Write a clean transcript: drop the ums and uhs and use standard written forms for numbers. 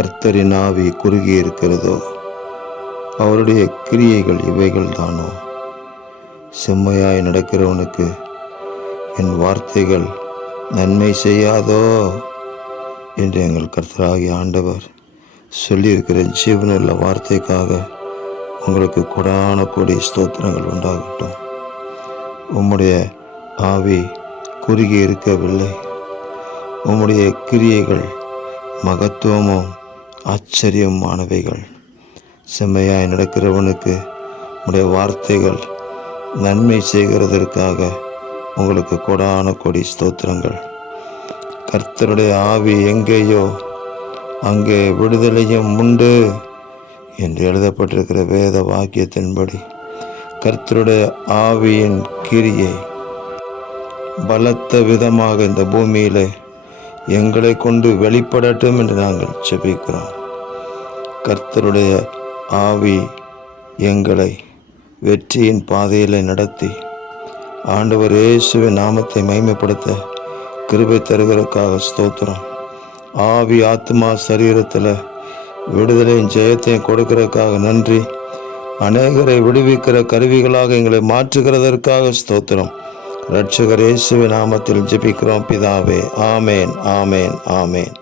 கர்த்தரின் ஆவி குறுகி இருக்கிறதோ? அவருடைய கிரியைகள் இவைகள் தானோ? செம்மையாய் நடக்கிறவனுக்கு என் வார்த்தைகள் நன்மை செய்யாதோ என்று எங்கள் கர்த்தராகிய ஆண்டவர் சொல்லியிருக்கிற ஜீவனுள்ள வார்த்தைக்காக உங்களுக்கு கொடான கோடி ஸ்தோத்திரங்கள் உண்டாகட்டும். உம்முடைய ஆவி குறுகி இருக்கவில்லை. உம்முடைய கிரியைகள் மகத்துவமும் ஆச்சரியமானவைகள். செம்மையாய் நடக்கிறவனுக்கு உம்முடைய வார்த்தைகள் நன்மை செய்கிறதற்காக உங்களுக்கு கொடான கொடி ஸ்தோத்திரங்கள். கர்த்தருடைய ஆவி எங்கேயோ அங்கே விடுதலையும் உண்டு என்று எழுதப்பட்டிருக்கிற வேத வாக்கியத்தின்படி கர்த்தருடைய ஆவியின் கிரியை பலத்த விதமாக இந்த பூமியிலே எங்களை கொண்டு வெளிப்படட்டும் என்று நாங்கள் ஜெபிக்கிறோம். கர்த்தருடைய ஆவி எங்களை வெற்றியின் பாதையில் நடத்தி ஆண்டவர் இயேசுவின் நாமத்தை மகிமைப்படுத்த கிருபை தருகிறதுக்காக ஸ்தோத்திரம். ஆவி ஆத்மா சரீரத்தில் விடுதலையும் ஜெயத்தையும் கொடுக்கிறதுக்காக நன்றி. அநேகரை விடுவிக்கிற கருவிகளாக எங்களை மாற்றுகிறதற்காக ஸ்தோத்திரம். இரட்சகர் இயேசுவின் நாமத்தில் ஜெபிக்கிறோம் பிதாவே. ஆமேன், ஆமேன், ஆமேன்.